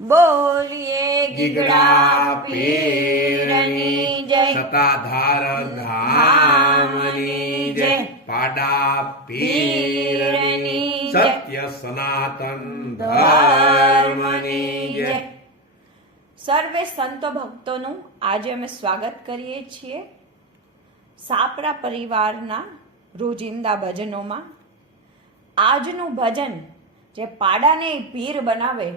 બોલીએ ગીગડા પીરની જય, સતાધાર ધામની જય, પાડા પીરની સત્ય સનાતન ધર્મની જય. સર્વે સંતો ભક્તોનું આજે અમે સ્વાગત કરીએ છીએ સાપરા પરિવારના રોજિંદા ભજનોમાં. આજનું ભજન જે પાડાને પીર બનાવે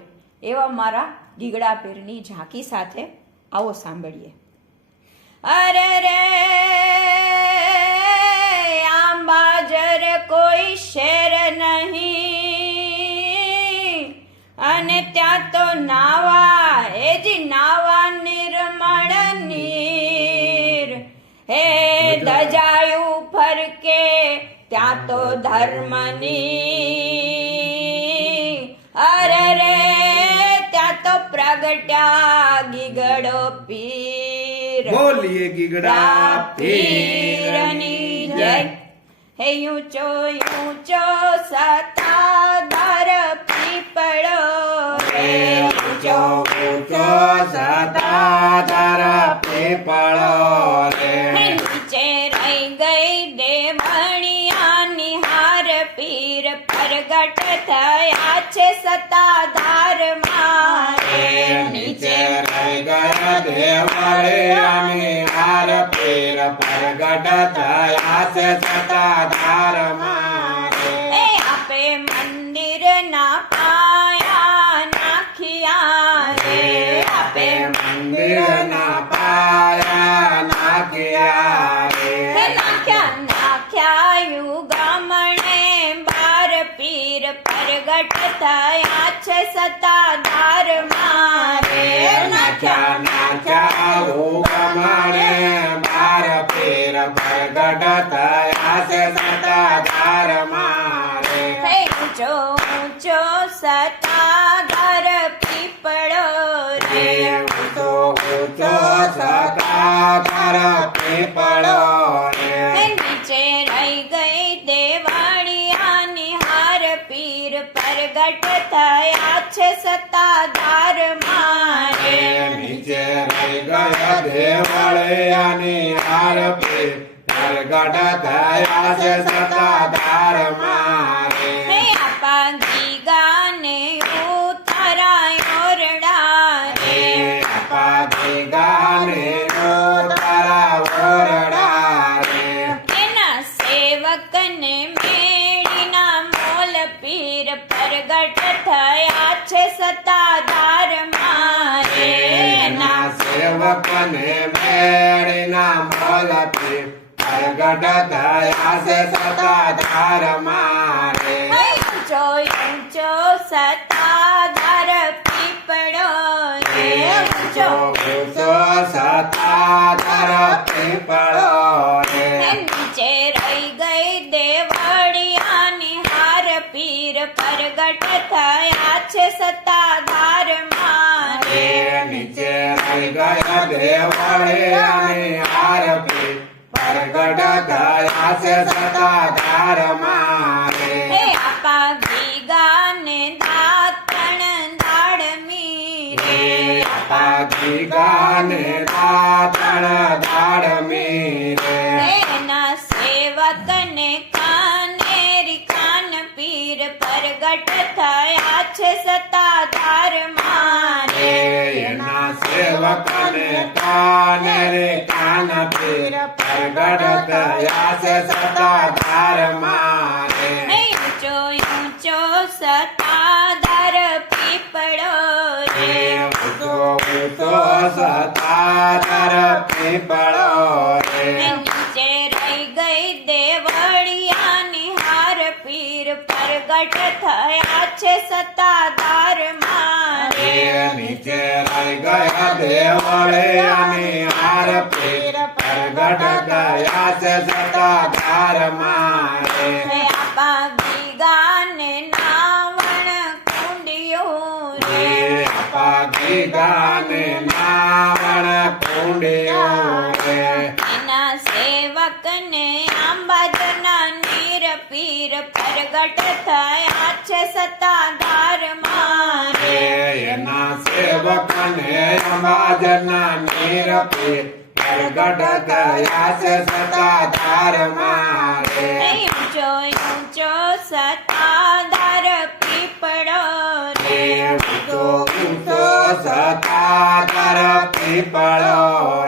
એવા મારા ગીગડા પીરની ઝાંકી સાથે આવો સાંભળીએ. અરે રે આંબાજર કોઈ શેર નહીં, અને ત્યાં તો નાવા એ જ નાવા નિર્મળ નીર. હે દજાયું ફરકે ત્યાં તો ધર્મની, અરે રે ત્યાં તો પ્રગટ્યા ગીગડો પીર. બોલીએ ગીગડા પીરની જય. હે ઊંચો ઊંચો સતાધાર પીપળો, હે ઊંચો ઊંચો સતાધાર પીપળો રે. નીચે રહી ગઈ દેવણિયાની હાર પીર, પ્રગટ થયા છે સતાધાર મારે. નીચે રહી ગયા દેવળિયાની હાર પીર, પ્રગટ થયા છે સતાધાર મારે. એ આપે મંદિરના પાયા નાખ્યા રે, આપે મંદિરના પાયા નાખ્યા રે. નાખ્યા યુગામણે બાર પીર, પ્રગટ થયા છે સતાધાર મારે. નાખ્યા નાખ્યા ઉગમણે બાર પીર, પ્રગટ થયા છે સતાધાર મારે. હે ઊંચો ઊંચો સતાધાર પીપળો હે રે. ઊંચો ઊંચો સતાધાર પીપળો રે. નીચે રહી ગઈ દેવાળિયાની હાર પીર, પ્રગટ થયા છે સતાધાર મારે. નીચે રહી ગયા દેવળિયાની હાર પીર, પ્રગટ થયા છે સતાધાર મારે. હે આપા ગીગાને ઉતારાયો રડા રે. અપાધી ગાને તારા ઓરડા રે. એના સેવકને મેળીના મોલ પીર, પ્રગટ થયા છે સતાધાર મારે. એના સેવકને મેળીના મોલ પીર, પ્રગટ થયા છે સતાધાર મારે. ઊંચો ઊંચો સતાધાર પીપળો રે. ઊંચો ઊંચો સતાધાર પીપળો રે. નીચે રહી ગઈ દેવળિયાની હાર પીર, પ્રગટ થયા છે સતાધાર મારે. નીચે રહી ગયા દેવળિયાની હાર પીર, પ્રગટ થયા છે સતાધાર મારે. હે આપા ગીગાને દાતણ દાડમી રે. અપાધી ગાને દાતણ દાડમી રે. એના સેવકને કાનેરી કાન પીર, પ્રગટ થયા છે સતાધાર મારે. એના સેવકને કાને રે કાન પીર, પ્રગટ થયા છે સતાધાર મારે. ઊંચો ઊંચો સતાધાર પીપળો રે. ઊંચો ઊંચો સતાધાર પીપળો રે. નીચે રહી ગઈ દેવળિયાની હાર પીર, પ્રગટ થયા છે સતાધાર મારે. નીચે રહી ગયા દેવળિયાની હાર પીર, પ્રગટ થયા છે સતાધાર મારે. આપા ગીગાને નાવણ કુંડિયું રે. અપાધી ગાને નાવણ કુંડિયો રે. એના સેવકને આંબાજના નીર પીર, પ્રગટ થયા છે સતાધાર મારે. એના કને અંબાજના નીર પીર પ્રગટ થયા છે સતાધાર મારે ઊંચો ઊંચો સતાધાર પીપળો રે ઊંચો ઊંચો સતાધાર પીપળો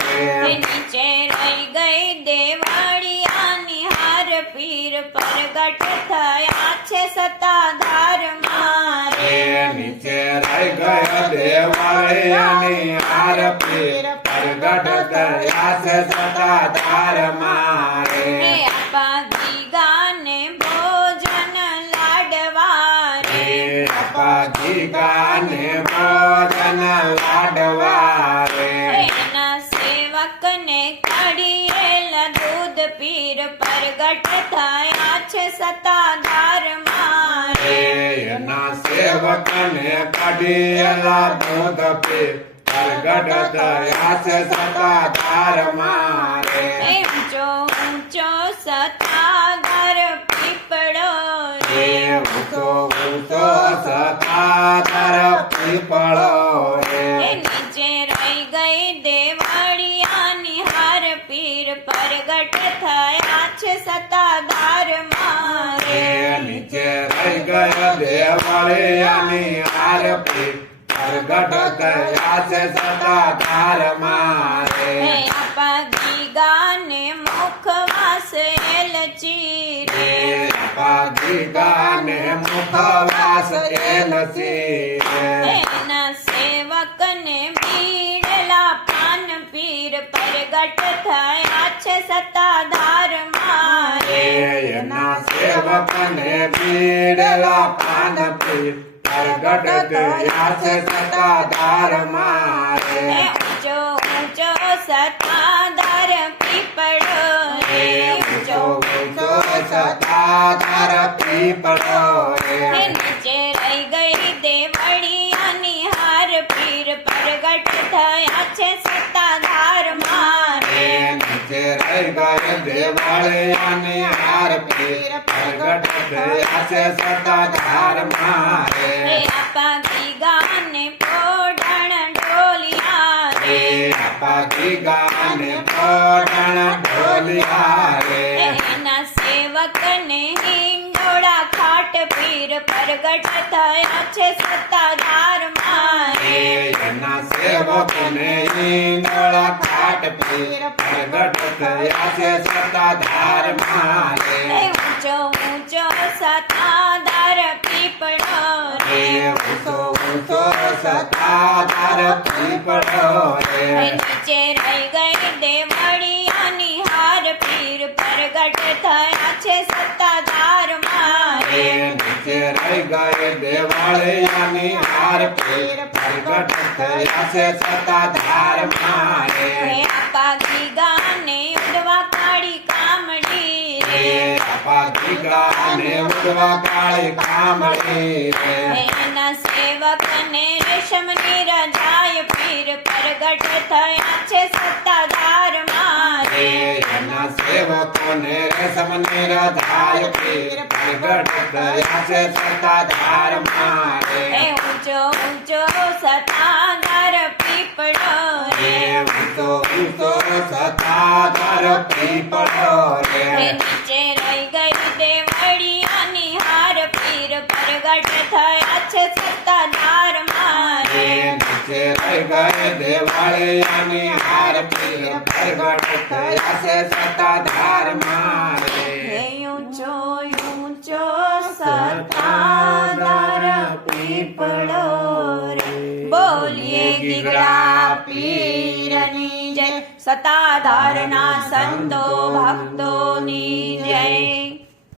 રે નીચે રહી ગઈ દેવળિયાની હાર પીર પ્રગટ થયા છે સતાધાર મારે નીચે રહી ગયો દેવળિયાની હાર પીર પ્રગટ થયા છે સતાધાર મારે અપાગી ગાને ભોજન લાડવા રે અપાગી ગાને ભોજન લાડવા રે એના સેવકને કઢિયેલા દૂધ પીર પ્રગટ થયા છે સતાધાર મારે એના સેવકને કઢિયેલા દૂધ પીર પ્રગટ થયા છે સતાધાર મારે ઊંચો ઊંચો સતાધાર પીપળો રે ઊંચો ઊંચો સતાધાર પીપળો રે નીચે રહી ગઈ દેવળિયાની હાર પીર પ્રગટ થયા છે સતાધાર મારે નીચે રહી ગયો દેવળિયાની હાર પીર પ્રગટ થયા છે સતાધાર મારે અપાગી ગાને મુખવાસ એલચી રે અપાગી ગાને મુખવાસ એલચી રે એના સેવકને બીડલા પાન પીર પ્રગટ થયા છે સતાધાર મારે એના સેવકને બીડલા પાન પીર પ્રગટ થયા છે સતાધાર મારે ઊંચો ઊંચો સતાધાર પીપળો રે ઊંચો ઊંચો સતાધાર પીપળો રે નીચે રહી ગઈ દેવળિયાની હાર પીર પ્રગટ થયા છે સતાધાર મારે નીચે રહી ગયો દેવળિયાની હાર પીર પ્રગટ થયા છે સતાધાર મારે અપાગી ગાને પોઢણ ઢોલિયા રે અપાગી ગાને પોઢણ ઢોલિયા રે એના સેવકને હિંડોળા ખાટ પીર પ્રગટ થયા છે સતાધાર મારે એના સેવકને ઈંડોળા ખાટ પીર પ્રગટ થયા છે સતાધાર મારે ઊંચો ઊંચો સતાધાર પીપળો રે ઊંચો ઊંચો સતાધાર પીપળો રે નીચે રહી ગઈ દેવળિયાની હાર પીર પ્રગટ થયા છે સતાધાર મારે નીચે રહી ગઈ દેવળિયાની હાર પીર પ્રગટ થયા છે સતાધાર મારે અપાગી ગાને ઉડવા કાળી કામડી રે અપાગી ગાને ઉડવા કાળી કામડી રે એના સેવકને રેશમની રજાય પીર પ્રગટ થયા છે સતાધાર મારે એના સેવકોને રેશમની રજાય પીર પ્રગટ થયા છે સતાધાર મારે ઊંચો ઊંચો સતાધાર પીપળો રે ઊંચો ઊંચો સતાધાર પીપળો રે નીચે રહી ગઈ દેવળિયાની હાર પીર પ્રગટ થયા છે સતાધાર મારે નીચે રહી ગઈ દેવળિયાની હાર પીર પ્રગટ થયા છે સતાધાર મારે ઊંચો ઊંચો સતાધાર પીપળો રે બોલીએ ગીગડા પીરની જય સતાધારના સંતો ભક્તોની જય